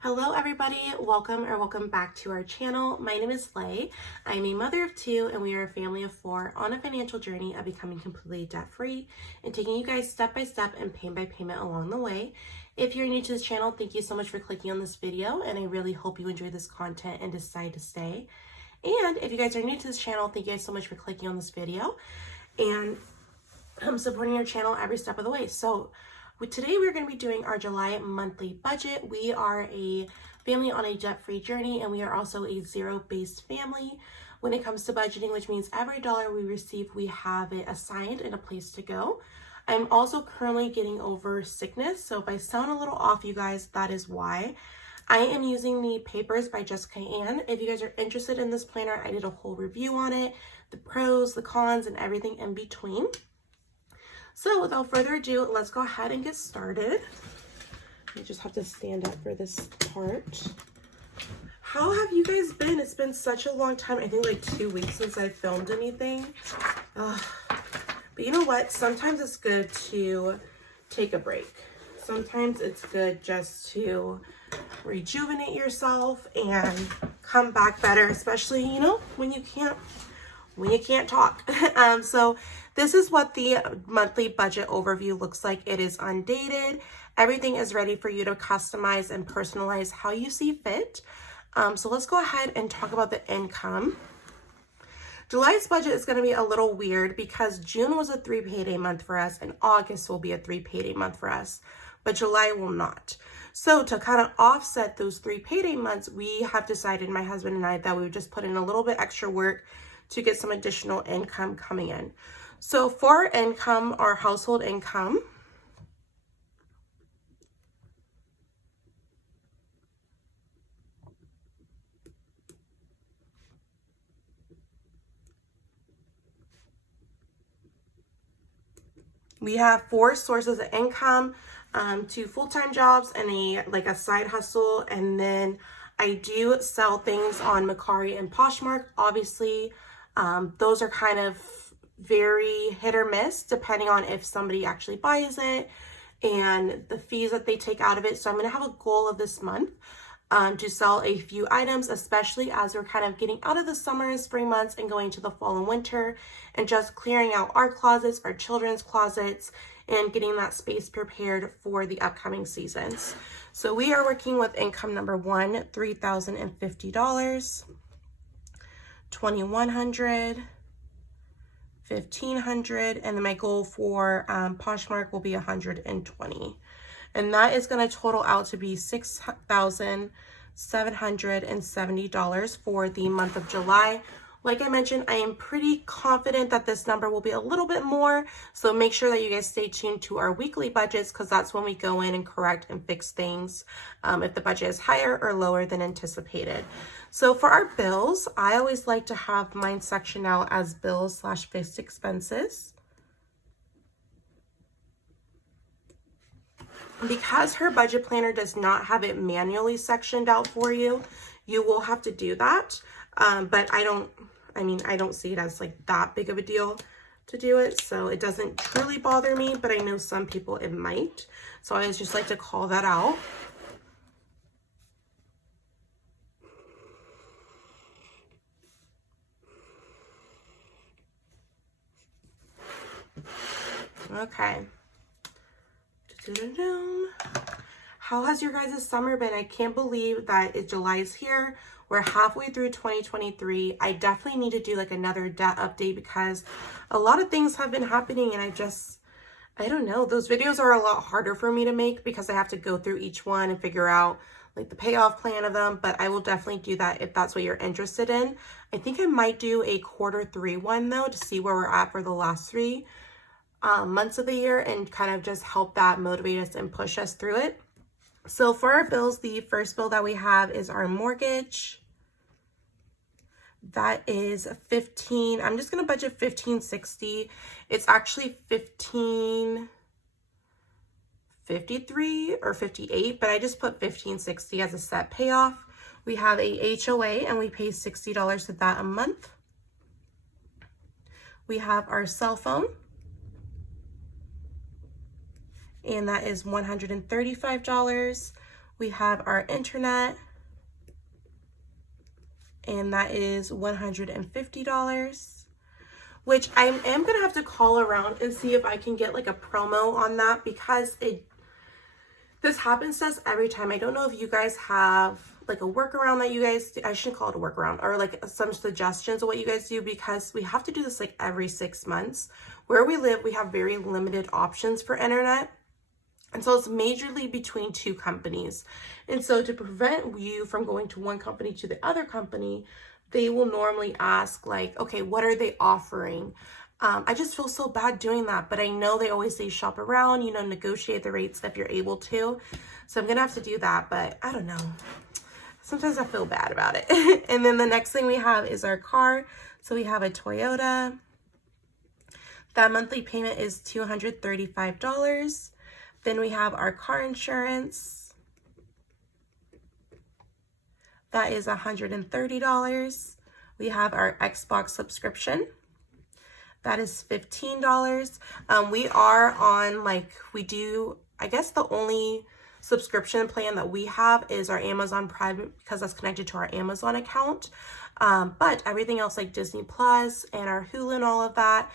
Hello everybody, welcome back to our channel. My name is Lay. I'm a mother of two and we are a family of four on a financial journey of becoming completely debt free and taking you guys step by step and payment by payment along the way. If you're new to this channel, thank you so much for clicking on this video and I really hope you enjoy this content and decide to stay. And if you guys are new to this channel, thank you guys so much for clicking on this video and supporting our channel every step of the way. So today we're going to be doing our July monthly budget. We are a family on a debt-free journey and we are also a zero-based family when it comes to budgeting, which means every dollar we receive, we have it assigned and a place to go. I'm also currently getting over sickness, so if I sound a little off, you guys, that is why. I am using the Papers by Jessica Ann. If you guys are interested in this planner, I did a whole review on it, the pros, the cons, and everything in between. So without further ado, let's go ahead and get started. I just have to stand up for this part. How have you guys been? It's been such a long time. I think like 2 weeks since I filmed anything. But you know what? Sometimes it's good to take a break. Sometimes it's good just to rejuvenate yourself and come back better, especially, you know, when you can't talk. So this is what the monthly budget overview looks like. It is undated. Everything is ready for you to customize and personalize how you see fit. So let's go ahead and talk about the income. July's budget is going to be a little weird because June was a 3 payday month for us and August will be a 3 payday month for us, but July will not. So to kind of offset those 3 payday months, we have decided, my husband and I, that we would just put in a little bit extra work to get some additional income coming in. So for income, our household income, we have 4 sources of income, 2 full-time jobs and a side hustle, and then I do sell things on Mercari and Poshmark. Obviously, those are kind of very hit or miss depending on if somebody actually buys it and the fees that they take out of it. So I'm going to have a goal of this month to sell a few items, especially as we're kind of getting out of the summer and spring months and going to the fall and winter and just clearing out our closets, our children's closets, and getting that space prepared for the upcoming seasons. So we are working with income number 1, $3,050, $2,100, $1,500, and then my goal for Poshmark will be $120. And that is going to total out to be $6,770 for the month of July. Like I mentioned, I am pretty confident that this number will be a little bit more. So make sure that you guys stay tuned to our weekly budgets because that's when we go in and correct and fix things if the budget is higher or lower than anticipated. So for our bills, I always like to have mine sectioned out as bills/fixed expenses. Because her budget planner does not have it manually sectioned out for you, you will have to do that. But I don't see it as like that big of a deal to do it. So it doesn't truly bother me, but I know some people it might. So I just like to call that out. Okay. How has your guys' summer been? I can't believe that July is here. We're halfway through 2023. I definitely need to do like another debt update because a lot of things have been happening and I don't know. Those videos are a lot harder for me to make because I have to go through each one and figure out like the payoff plan of them, but I will definitely do that if that's what you're interested in. I think I might do a Q3 one though to see where we're at for the last 3 months of the year and kind of just help that motivate us and push us through it. So for our bills, the first bill that we have is our mortgage. That is I'm just going to budget $1,560. It's actually $1,553 or $58, but I just put $1,560 as a set payoff. We have a HOA and we pay $60 for that a month. We have our cell phone. And that is $135. We have our internet, and that is $150, which I am gonna have to call around and see if I can get like a promo on that, because this happens to us every time. I don't know if you guys have like a workaround that you guys do. I shouldn't call it a workaround, or like some suggestions of what you guys do, because we have to do this like every 6 months. Where we live, we have very limited options for internet. And so it's majorly between 2 companies. And so to prevent you from going to one company to the other company, they will normally ask like, okay, what are they offering? I just feel so bad doing that, but I know they always say shop around, you know, negotiate the rates if you're able to. So I'm gonna have to do that, but I don't know. Sometimes I feel bad about it. And then the next thing we have is our car. So we have a Toyota. That monthly payment is $235. Then we have our car insurance. That is $130. We have our Xbox subscription. That is $15. We are on, like, I guess the only subscription plan that we have is our Amazon Prime, because that's connected to our Amazon account. But everything else, like Disney Plus and our Hulu and all of that,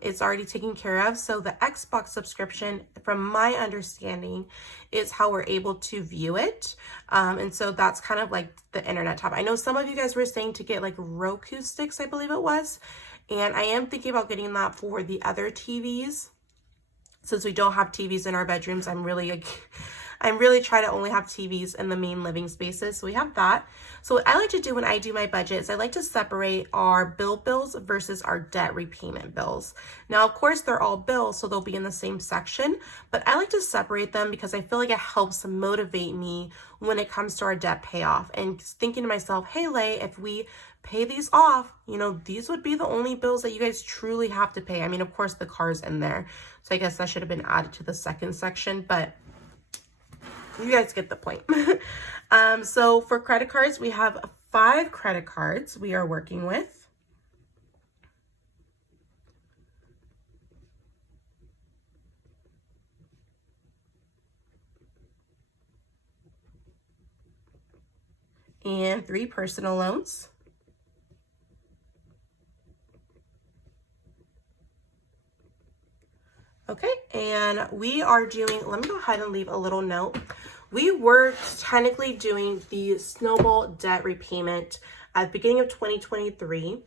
it's already taken care of. So the Xbox subscription, from my understanding, is how we're able to view it. And so that's kind of like the internet tab. I know some of you guys were saying to get like Roku sticks, I believe it was. And I am thinking about getting that for the other TVs. Since we don't have TVs in our bedrooms, I'm really trying to only have TVs in the main living spaces. So we have that. So what I like to do when I do my budget is I like to separate our bills versus our debt repayment bills. Now, of course, they're all bills, so they'll be in the same section, but I like to separate them because I feel like it helps motivate me when it comes to our debt payoff, and thinking to myself, hey, Lay, if we pay these off, you know, these would be the only bills that you guys truly have to pay. I mean, of course, the car's in there, so I guess that should have been added to the second section, but you guys get the point. So for credit cards, we have 5 credit cards we are working with. And 3 personal loans. Okay, and we are doing, let me go ahead and leave a little note. We were technically doing the snowball debt repayment at the beginning of 2023.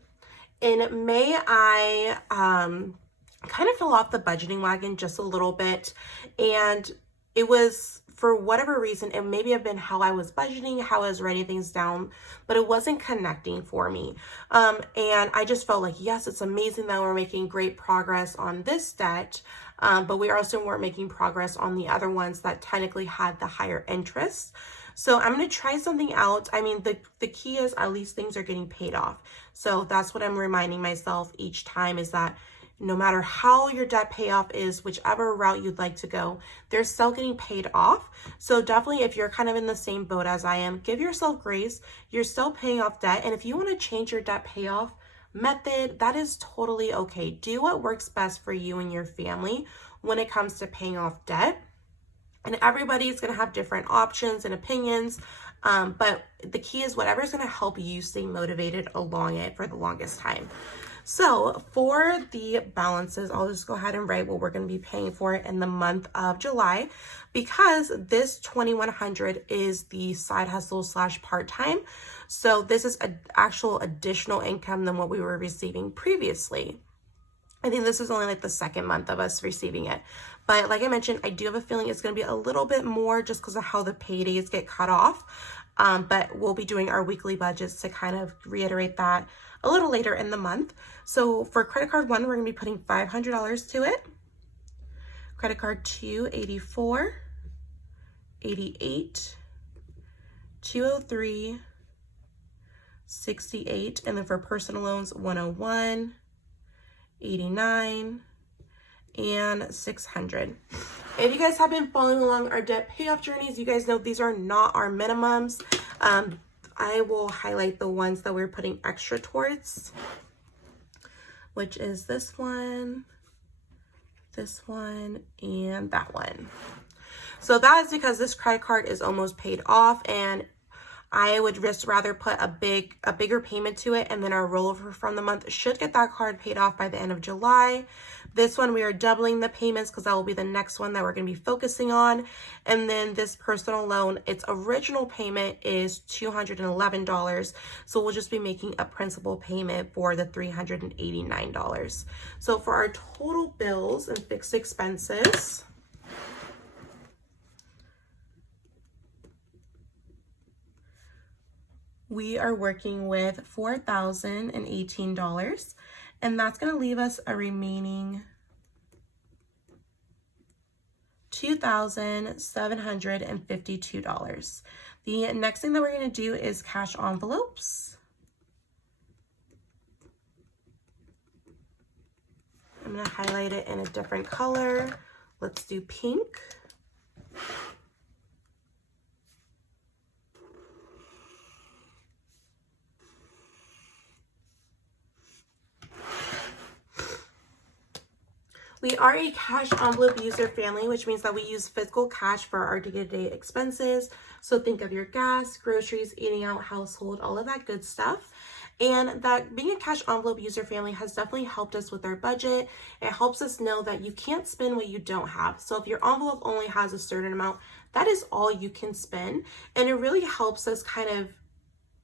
In May, I kind of fell off the budgeting wagon just a little bit, and it was, for whatever reason, it maybe have been how I was budgeting, how I was writing things down, but it wasn't connecting for me. And I just felt like, yes, it's amazing that we're making great progress on this debt, but we also weren't making progress on the other ones that technically had the higher interest. So I'm going to try something out. I mean, the key is at least things are getting paid off. So that's what I'm reminding myself each time, is that no matter how your debt payoff is, whichever route you'd like to go, they're still getting paid off. So definitely, if you're kind of in the same boat as I am, give yourself grace. You're still paying off debt. And if you want to change your debt payoff method, that is totally okay. Do what works best for you and your family when it comes to paying off debt. And everybody's going to have different options and opinions. But the key is whatever is going to help you stay motivated along it for the longest time. So for the balances, I'll just go ahead and write what we're going to be paying for in the month of July, because this $2,100 is the side hustle / part-time. So this is an actual additional income than what we were receiving previously. I think this is only like the second month of us receiving it. But like I mentioned, I do have a feeling it's going to be a little bit more just because of how the paydays get cut off. But we'll be doing our weekly budgets to kind of reiterate that a little later in the month. So for credit card 1, we're going to be putting $500 to it. Credit card 2, $84, $88, $203, $68, and then for personal loans, $101, $89, and $600. If you guys have been following along our debt payoff journeys, you guys know these are not our minimums. I will highlight the ones that we're putting extra towards, which is this one, and that one. So that is because this credit card is almost paid off, and I would just rather put a bigger payment to it, and then our rollover from the month should get that card paid off by the end of July. This one, we are doubling the payments because that will be the next one that we're going to be focusing on. And then this personal loan, its original payment is $211. So we'll just be making a principal payment for the $389. So for our total bills and fixed expenses, we are working with $4,018, and that's going to leave us a remaining $2,752. The next thing that we're going to do is cash envelopes. I'm going to highlight it in a different color. Let's do pink. We are a cash envelope user family, which means that we use physical cash for our day-to-day expenses. So think of your gas, groceries, eating out, household, all of that good stuff. And that being a cash envelope user family has definitely helped us with our budget. It helps us know that you can't spend what you don't have. So if your envelope only has a certain amount, that is all you can spend. And it really helps us kind of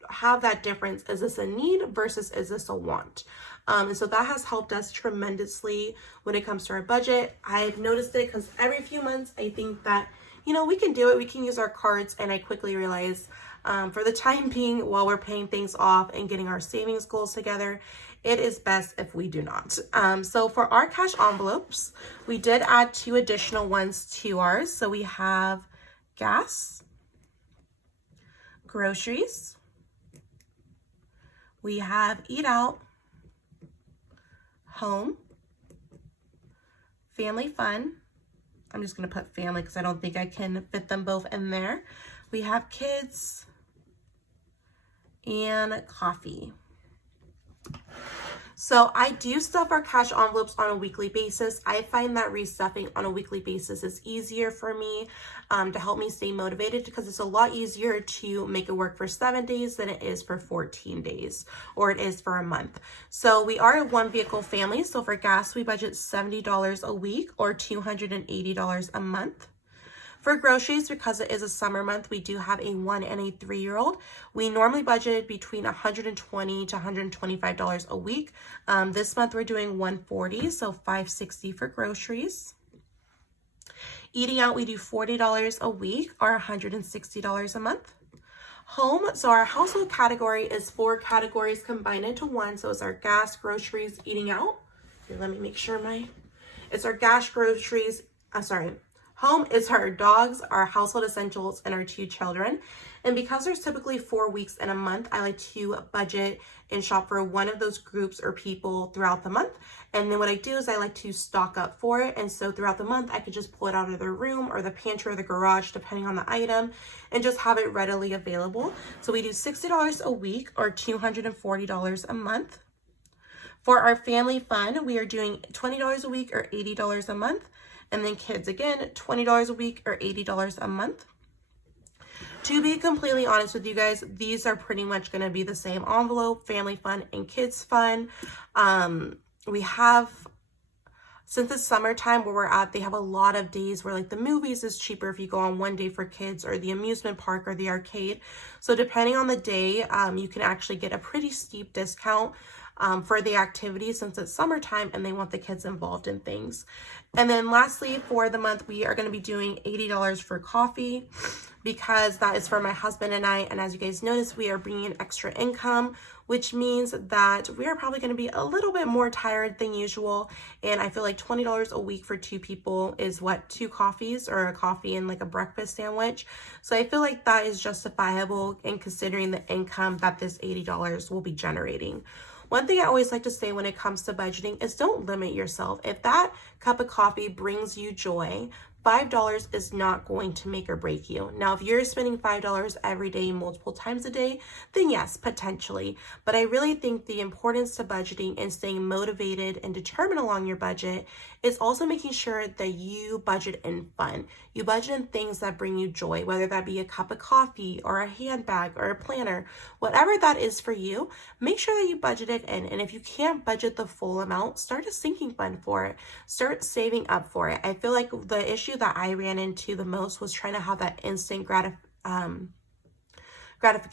have that difference. Is this a need versus is this a want? And so that has helped us tremendously when it comes to our budget. I've noticed it because every few months I think that, we can do it. We can use our cards. And I quickly realize for the time being, while we're paying things off and getting our savings goals together, it is best if we do not. So for our cash envelopes, we did add 2 additional ones to ours. So we have gas, groceries, we have eat out, home, family fun. I'm just going to put family because I don't think I can fit them both in there. We have kids and coffee. So I do stuff our cash envelopes on a weekly basis. I find that restuffing on a weekly basis is easier for me to help me stay motivated, because it's a lot easier to make it work for 7 days than it is for 14 days, or it is for a month. So we are a 1-vehicle family. So for gas, we budget $70 a week or $280 a month. For groceries, because it is a summer month, we do have a 1 and a 3-year-old. We normally budget between $120 to $125 a week. This month we're doing $140, so $560 for groceries. Eating out, we do $40 a week or $160 a month. Home, so our household category is 4 categories combined into one. So it's our gas, groceries, eating out. Here, let me make sure it's our gas, groceries, home is our dogs, our household essentials, and our 2 children. And because there's typically 4 weeks in a month, I like to budget and shop for one of those groups or people throughout the month. And then what I do is I like to stock up for it. And so throughout the month, I could just pull it out of the room or the pantry or the garage, depending on the item, and just have it readily available. So we do $60 a week or $240 a month. For our family fun, we are doing $20 a week or $80 a month. And then kids, again, $20 a week or $80 a month. To be completely honest with you guys, these are pretty much going to be the same envelope, family fun and kids fun. We have, since it's summertime where we're at, they have a lot of days where like the movies is cheaper if you go on one day for kids, or the amusement park or the arcade. So depending on the day, you can actually get a pretty steep discount for the activity, since it's summertime and they want the kids involved in things. And then lastly, for the month, we are going to be doing $80 for coffee, because that is for my husband and I. And as you guys notice, we are bringing in extra income, which means that we are probably going to be a little bit more tired than usual. And I feel like $20 a week for 2 people is what, 2 coffees, or a coffee and like a breakfast sandwich. So I feel like that is justifiable in considering the income that this $80 will be generating. One thing I always like to say when it comes to budgeting is don't limit yourself. If that cup of coffee brings you joy, $5 is not going to make or break you. Now, if you're spending $5 every day, multiple times a day, then yes, potentially. But I really think the importance to budgeting and staying motivated and determined along your budget is also making sure that you budget in fun. You budget in things that bring you joy, whether that be a cup of coffee or a handbag or a planner, whatever that is for you, make sure that you budget it in. And if you can't budget the full amount, start a sinking fund for it. Start saving up for it. I feel like the issue that I ran into the most was trying to have that instant gratification,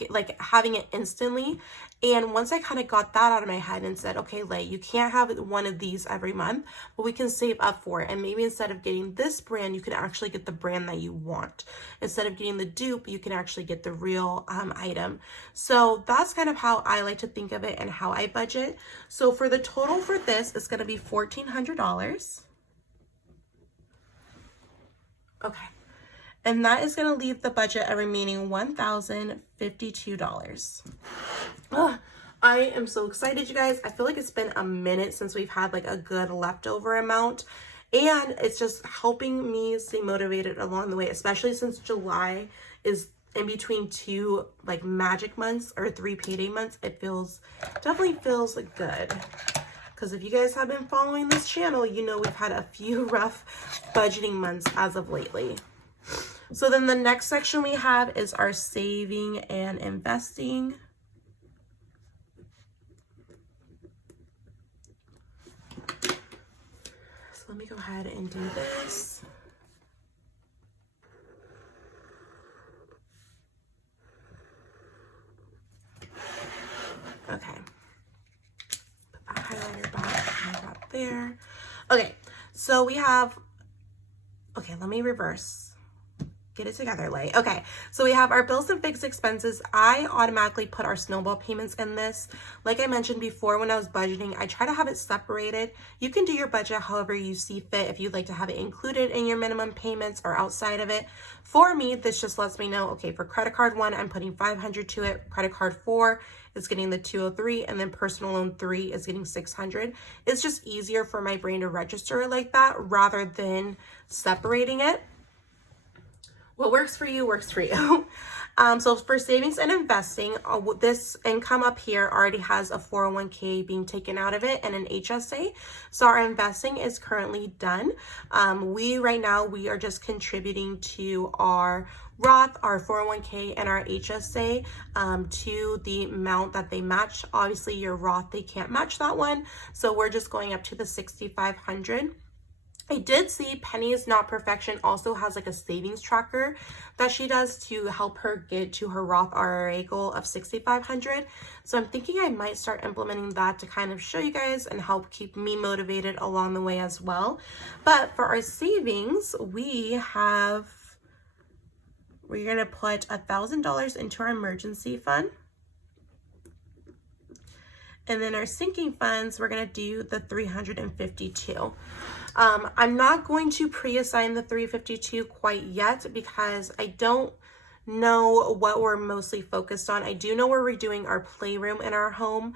like having it instantly. And once I kind of got that out of my head and said, okay, Lay, you can't have one of these every month, but we can save up for it. And maybe instead of getting this brand, you can actually get the brand that you want. Instead of getting the dupe, you can actually get the real item. So that's kind of how I like to think of it and how I budget. So for the total for this, it's going to be $1,400. Okay. And that is going to leave the budget a remaining $1,052. I am so excited, you guys. I feel like it's been a minute since we've had like a good leftover amount. And it's just helping me stay motivated along the way, especially since July is in between two like magic months or 3 payday months. It definitely feels good. Because if you guys have been following this channel, you know we've had a few rough budgeting months as of lately. So then the next section we have is our saving and investing. So let me go ahead and do this. Okay. Put that highlighter back there. Okay, so we have, okay, let me reverse. Get it together, Lay. Okay, so we have our bills and fixed expenses. I automatically put our snowball payments in this. Like I mentioned before, when I was budgeting, I try to have it separated. You can do your budget however you see fit, if you'd like to have it included in your minimum payments or outside of it. For me, this just lets me know, okay, for credit card 1, I'm putting $500 to it. Credit card 4 is getting the $203, and then personal loan 3 is getting $600. It's just easier for my brain to register it like that rather than separating it. What works for you works for you. So for savings and investing, this income up here already has a 401k being taken out of it and an HSA. So our investing is currently done. Right now we are just contributing to our Roth, our 401k, and our HSA to the amount that they match. Obviously your Roth, they can't match that one. So we're just going up to the $6,500. I did see Penny is Not Perfection also has like a savings tracker that she does to help her get to her Roth IRA goal of $6,500. So I'm thinking I might start implementing that to kind of show you guys and help keep me motivated along the way as well. But for our savings, we're gonna put $1,000 into our emergency fund. And then our sinking funds, we're gonna do the $352. I'm not going to pre-assign the $352 quite yet because I don't know what we're mostly focused on. I do know we're redoing our playroom in our home.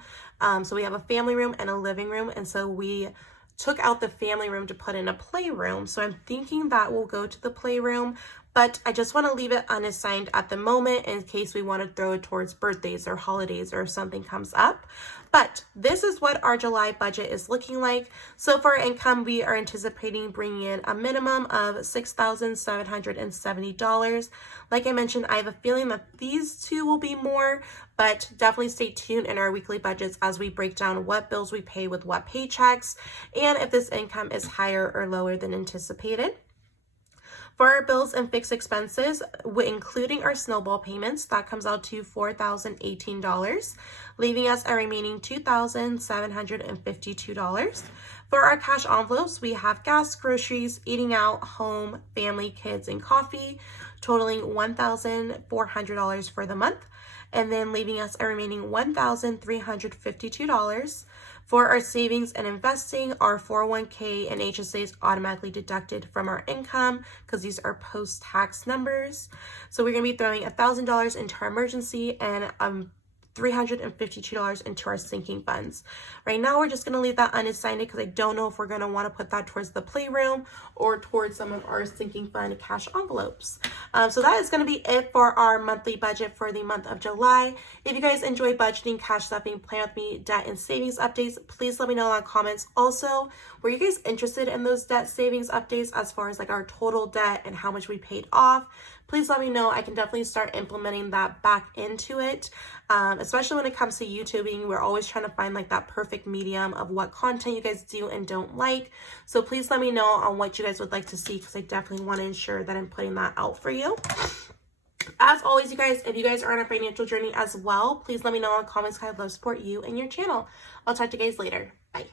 So we have a family room and a living room. And so we took out the family room to put in a playroom. So I'm thinking that will go to the playroom, but I just want to leave it unassigned at the moment in case we want to throw it towards birthdays or holidays or if something comes up. But this is what our July budget is looking like. So for our income, we are anticipating bringing in a minimum of $6,770. Like I mentioned, I have a feeling that these two will be more, but definitely stay tuned in our weekly budgets as we break down what bills we pay with what paychecks and if this income is higher or lower than anticipated. For our bills and fixed expenses, including our snowball payments, that comes out to $4,018, leaving us a remaining $2,752. For our cash envelopes, we have gas, groceries, eating out, home, family, kids, and coffee, totaling $1,400 for the month, and then leaving us a remaining $1,352. For our savings and investing, our 401k and HSA is automatically deducted from our income because these are post-tax numbers. So we're going to be throwing $1,000 into our emergency and $352 into our sinking funds. Right now, we're just going to leave that unassigned because I don't know if we're going to want to put that towards the playroom or towards some of our sinking fund cash envelopes. So that is going to be it for our monthly budget for the month of July. If you guys enjoy budgeting, cash stuffing, plan with me, debt and savings updates, please let me know in the comments. Also, were you guys interested in those debt savings updates as far as like our total debt and how much we paid off? Please let me know. I can definitely start implementing that back into it. Especially when it comes to YouTubing, we're always trying to find like that perfect medium of what content you guys do and don't like. So please let me know on what you guys would like to see, because I definitely want to ensure that I'm putting that out for you. As always, you guys, if you guys are on a financial journey as well, please let me know in the comments. I'd love to support you and your channel. I'll talk to you guys later. Bye.